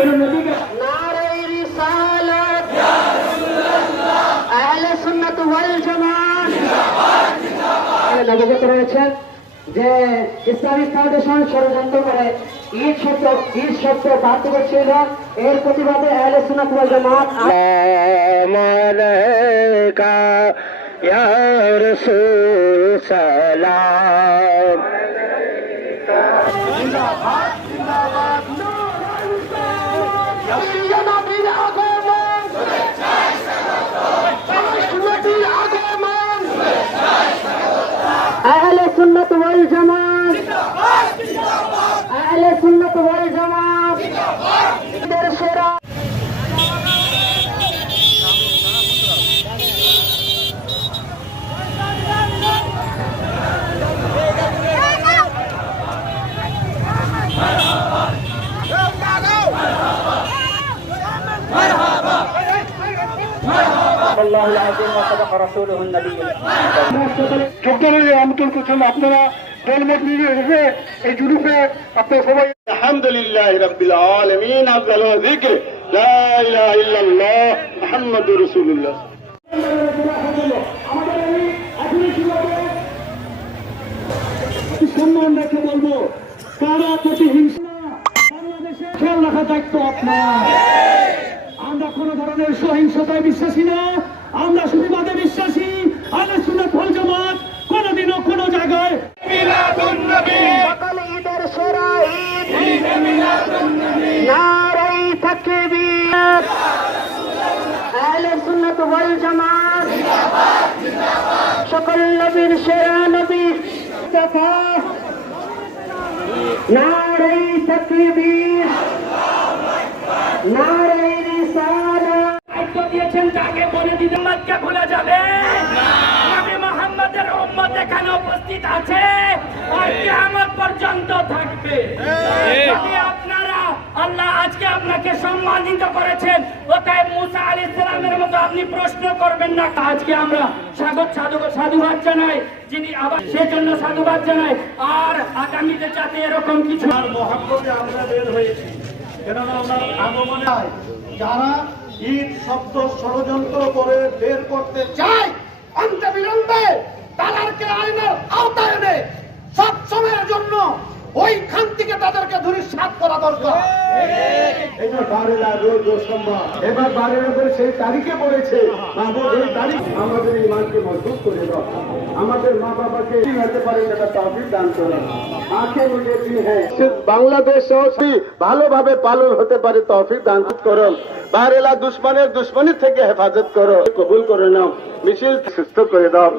কোন নবীকে অবগত রয়েছেন যে ইসলামিক ফাউন্ডেশন ষড়যন্ত্র করে ঈদ সত্য ঈদ সত্য বাধ্য করছিল এর প্রতিবাদে আলোচনাত ওয়াল জামাত মালাইকা ইয়া রাসূল সালাম এই সবাই লা আপনার আমরা কোন ধরনের সহিংসতায় বিশ্বাসী না আমরা সুবিবাদে বিশ্বাসী আলে সুন্নাত ওয়াল জামাত কোনদিনও কোন জায়গায় সকাল ঈদের সেরা ঈদ নারাই তাকবীর আহলে সুন্নাত ওয়াল জামাত সকল নবীর সেরা নবী নারাই তাকবীর। নারাই রিসালাত। দায়িত্ব দিয়েছেন তাকে বলে দিতে উম্মতকে ভুলে যাবে। নবী মুহাম্মদের উম্মত এখানে উপস্থিত আছে। আর কিয়ামত পর্যন্ত থাকবে। আল্লাহ আজকে আপনাকে সম্মানিত করেছেন। অতএব মুসা আলাইহিস সালামের মতো আপনি প্রশ্ন করবেন না। আজকে আমরা স্বাগত সাধু সাধুবাদ জানাই, যিনি আবার সেজন্য সাধুবাদ জানাই। আর আগামীতে যাতে এরকম কিছু আর মহাব্বতে আমরা বের হয়েছি। কেননা ওনার আগমনে যারা ঈদ শব্দ ষড়যন্ত্র করে বের করতে চায় অন্তে বিলম্বে তাদেরকে আইনের আওতায় এনে সব সময়ের জন্য ওইখান থেকে তাদেরকে ধূলিসাৎ করা দরকার। এবার বারের উপরে সেই তারিখে পড়েছে এই তারিখ আমাদের ইমানকে মজবুত করে দাও। আমাদের মা বাবাকে কি হতে পারে এটা তহবিল দান করে আঁখে হ্যাঁ। বাংলাদেশ ভালোভাবে পালন হতে পারে তহফিক দান করো। বারেলা দুশ্মনের দুশ্মনী থেকে হেফাজত করো। কবুল করে নাও মিছিল সুস্থ করে দাও।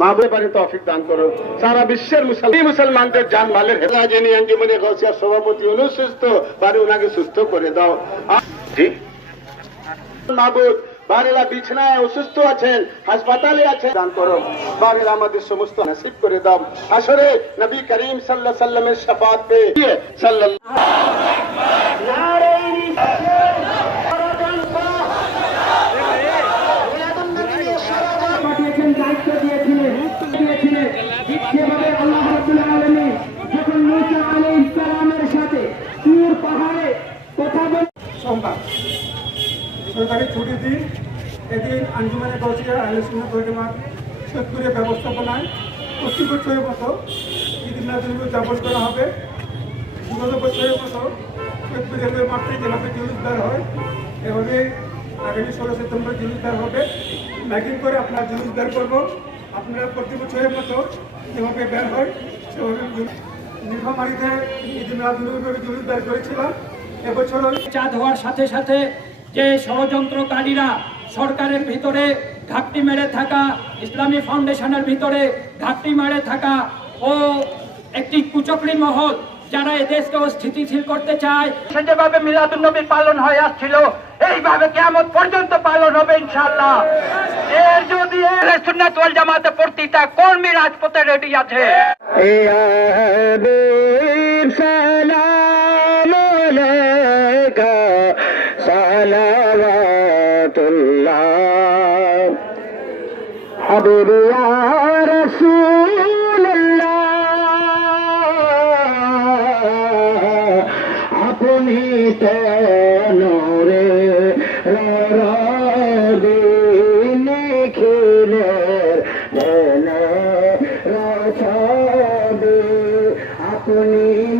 মা তৌফিক দান করো। সারা বিশ্বের মুসলমান মুসলমানদের জান মালের হেফাজত। আঞ্জুমনে গৌসিয়া সভাপতি অনুসুস্থ পারে ওনাকে সুস্থ করে দাও। জি। মাহবুব বারেলা বিছনায় অসুস্থ আছেন হাসপাতালে আছেন। দান করো। বারেলা আমাদের সমস্ত নসিব করে দাও। আসরে নবী করিম আলাইহি সাল্লামের শাফাত পে সাল্লাল্লাহু নারাই ষড়যন্ত্র মিলাদুন্নবীর ষড়যন্ত্র পাঠিয়েছেন দায়িত্ব দিয়েছিলেন দিয়েছিলেন যেভাবে আল্লাহ রাব্বুল আলামিন যখন মুসা আলাইহিস সালামের সাথে তুর পাহাড়ে কথা বলে সোমবার সরকারি ছুটির দিন এদিন আঞ্জুমানে গৌসিয়া আহলে সুন্নাত ওয়াল ব্যবস্থাপনায় প্রতি বছরের মতো ঈদ মিলাদুল উদযাপন করা হবে। বিগত বছরের মতো সৈয়দপুরের মাঠে যেভাবে জুলুসদার হয়, এভাবে আগামী ষোলো সেপ্টেম্বর জুলুসদার হবে। ম্যাকিং করে আপনার জুলুসদার করব। আপনারা প্রতি বছরের মতো যেভাবে বের হয়, সেভাবে নীলফামারীতে ঈদ মিলাদুল জুলুসদার করেছিলাম। এবছরও চাঁদ হওয়ার সাথে সাথে যে ষড়যন্ত্রকারীরা সরকারের ভিতরে ঘাপটি মেরে থাকা ইসলামী ফাউন্ডেশনের ভিতরে ঘাপটি মেরে থাকা ও একটি কুচকরি মহল যারা এই দেশকে স্থিতিশীল করতে চায়। যেভাবে মিলাদুল নবী পালন হয়ে আসছিল এইভাবে কেমন পর্যন্ত পালন হবে ইনশাল্লাহ এর যদি সুন্নাত ওয়াল জামাতে প্রতিটা কর্মী রাজপথে রেডি আছে। আল্লাহ হাবিব রসুল আপনি তো নরে দিন খেলে আপনি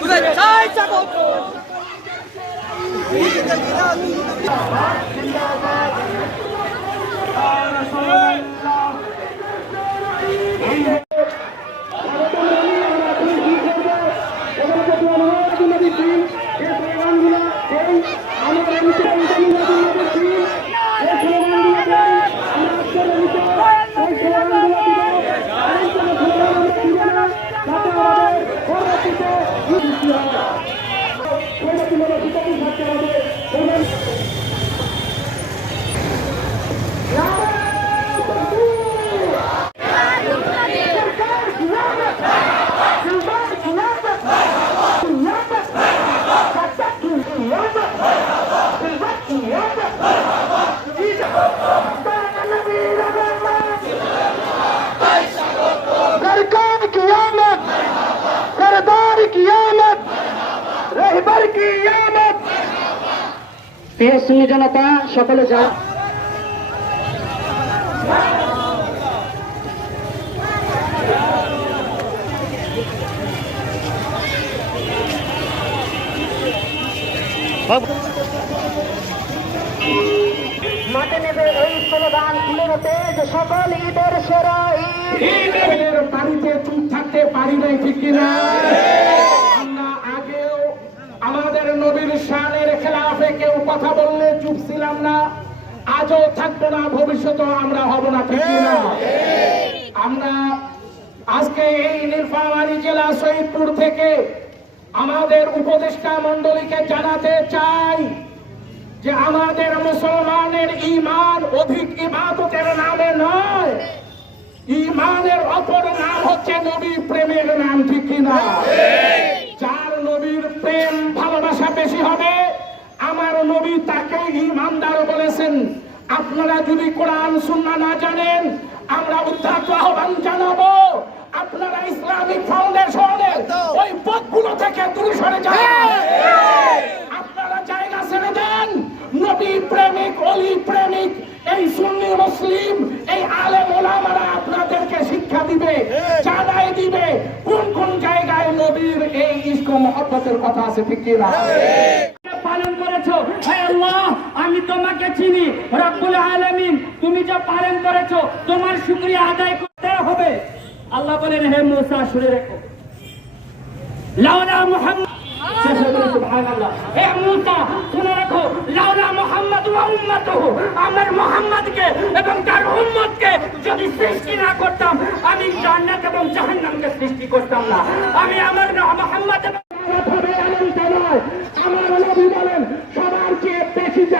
그대 잘 잡고. 이들 이들 প্রিয় সুন্নি জনতা সকলে যা। মাঠে নেবে এই স্লোগান তুলে নেবে যে সকল ঈদের সেরা ঈদ। ঈদের বাড়িতে চুপ থাকতে পারি নাই ঠিক কিনা? আমাদের নবীর শানের খেলাফে কেউ কথা বললে চুপ ছিলাম না। আজও থাকব না, ভবিষ্যতেও আমরা হব না আমরা আজকে এই নীলফামারী জেলা শহীদপুর থেকে আমাদের উপদেষ্টা মন্ডলীকে জানাতে চাই যে আমাদের মুসলমানের ইমান অধিক ইবাদতের নামে নয়। ইমানের অপর নাম হচ্ছে নবী প্রেমের নাম, ঠিক কিনা নবীর প্রেম ভালোবাসা বেশি হবে। আমার নবী তাকে ইমানদার বলেছেন। আপনারা যদি কোরআন, সুন্না না জানেন, আমরা উদ্ধার আহ্বান জানাব। আপনারা ইসলামিক ফাউন্ডেশনের ওই পথগুলো থেকে দূরে সরে যান আপনারা জায়গা ছেড়ে দেন নবী প্রেমিক অলি প্রেমিক এই সুন্নি মুসলিম এই আলেম ওলামারা আপনাদেরকে শিক্ষা দিবে জানাই দিবে কোন কোন জায়গায় নবীর এই মহব্বতের কথা আছে ঠিক কিনা পালন করেছ? হে আল্লাহ আমি তোমাকে চিনি। রব্বুল আলামিন তুমি যা পালন করেছ তোমার শুকরিয়া আদায় করতে হবে। আল্লাহ বলেন হে মুসা শুনে রেখো। লাউলা মুহাম্মদ শেষ গেল, সুবহানাল্লাহ। হে মুসা, শুনে রাখো, লাউলা মুহাম্মদ ওয়া উম্মাতুহু, আমার মুহাম্মদকে এবং তার উম্মতকে যদি সৃষ্টি না করতাম আমি জান্নাত এবং জাহান্নামকে সৃষ্টি করতাম না। আমি আমার মোহাম্মদ এবং আমার নবী বলেন সবার চেয়ে